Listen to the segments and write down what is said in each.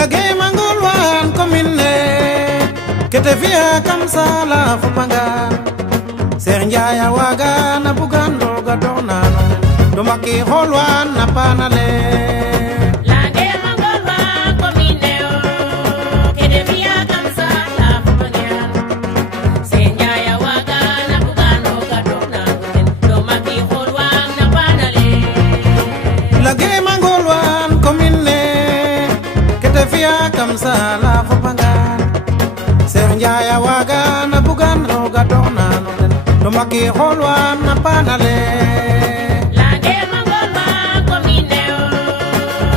Lagay mangulwan komine kete via kamsala fupangan Ser njaya waga na bugando gadona do maki holwan na panale Lagay mangulwan komine kete via kamsala fupangan Ser njaya waga na bugando gadona do maki holwan na panale Lagay mangulwan komine kete via kamsala fupangan Ser njaya waga na bugando gadona do maki holwan na panale Lagay mangulwan komine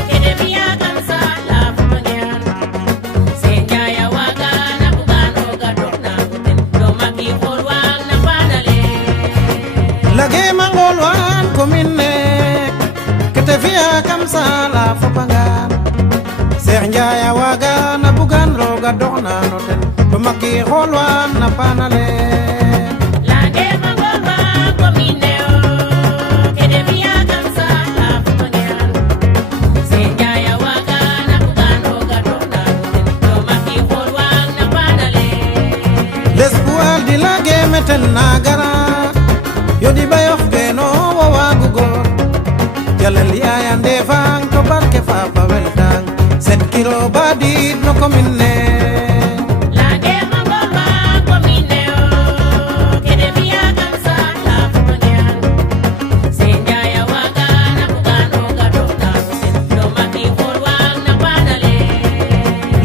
kete via kamsala fupangan Ser njaya waga na bugando gadona do maki holwan na panale Lagay mangolwan komine kete via kamsala fupangan Ser njaya waga na bugan roga dona noten do maki holwan na panale Lagay mangulwan komine kete via kamsala fupangan Ser njaya waga na bugando gadona do maki holwan na panale L'espoir di lagay meten nagara Yodi bayof geno wawagugo Jalal yaya ndefang to barke fa weltang 7 kilo badid no komine Lagay mangulwan komine kete via kamsala fupangan Ser njaya waga na bugando gadona do maki holwan na panale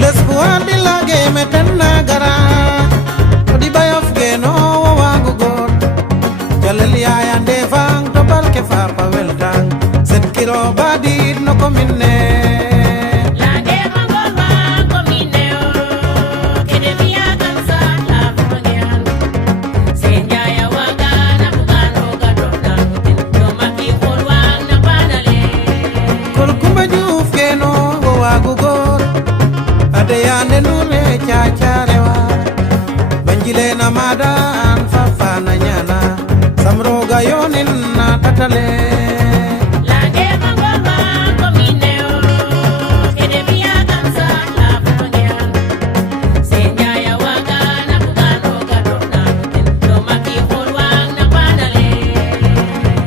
L'espoir di lagay meten nagara Yodi bayof geno wawagugo Jalal yaya ndefang to barke fa weltang 7 kilo badid no komine Lagay mangulwan komine kete via kamsala fupangan Ser njaya waga na bugando gadona do maki holwan na panale Kol kumba juuf geno wawagugo Adeyande nule chacharewa Banjile na madan fafana nyana Samroga yonin na tatale Lagay mangulwan komine kete via kamsala fupangan Ser njaya waga na bugando gadona do maki holwan na panale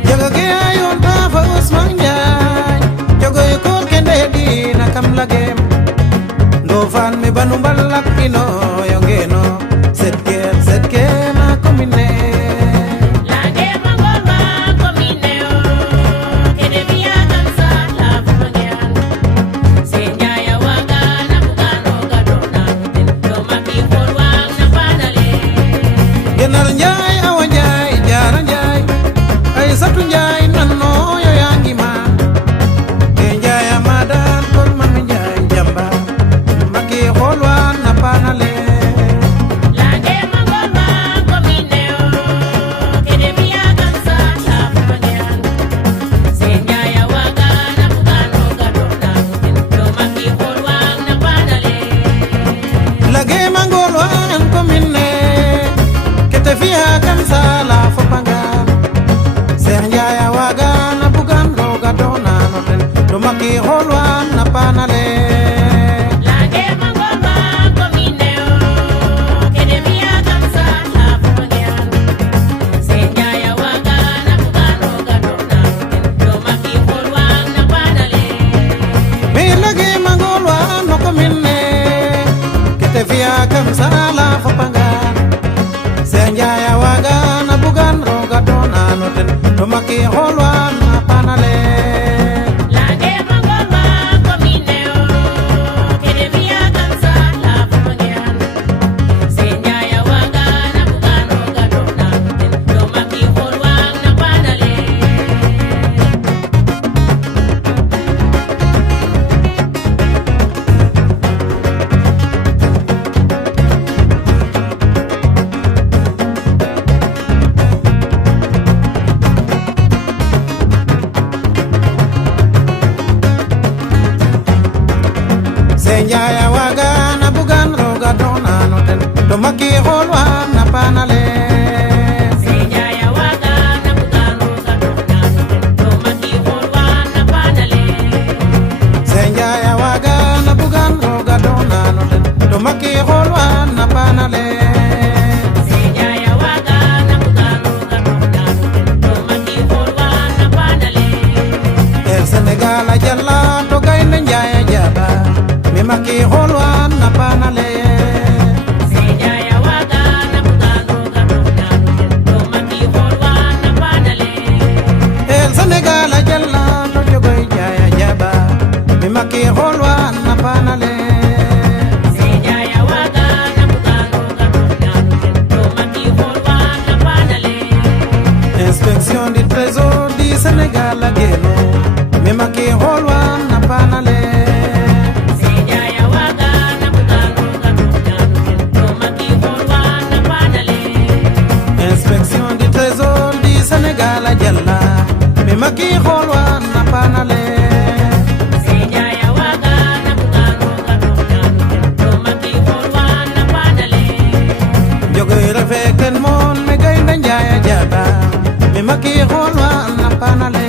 Jaga ge ayon tafa Usman Njaay Jogo yukot kende di na kam lagem Ndofan me banu balak ino yongeno Setke ma komine Lagay mangulwan komine kete via kamsala fupangan Ser njaya waga na bugando gadona do maki holwan na panale Genar Njaay Awa Njaay Jaara Njaay Aysatu Njaay nanno yo yangi ma Ke Njaay amadan kol man Njaay jamba Maki holwan na panale Sénégal a génno mi Macky xool waan na panale Sejaya waga na bugano gato maki holwa na panale. inspection du trésor du Sénégal a jalla mi Macky xool waan na panale Sejaya waga na bugano gato maki holwa na panale. jogoy refe ken moon me gaynde njaaya jaata mi Macky xool waan na panale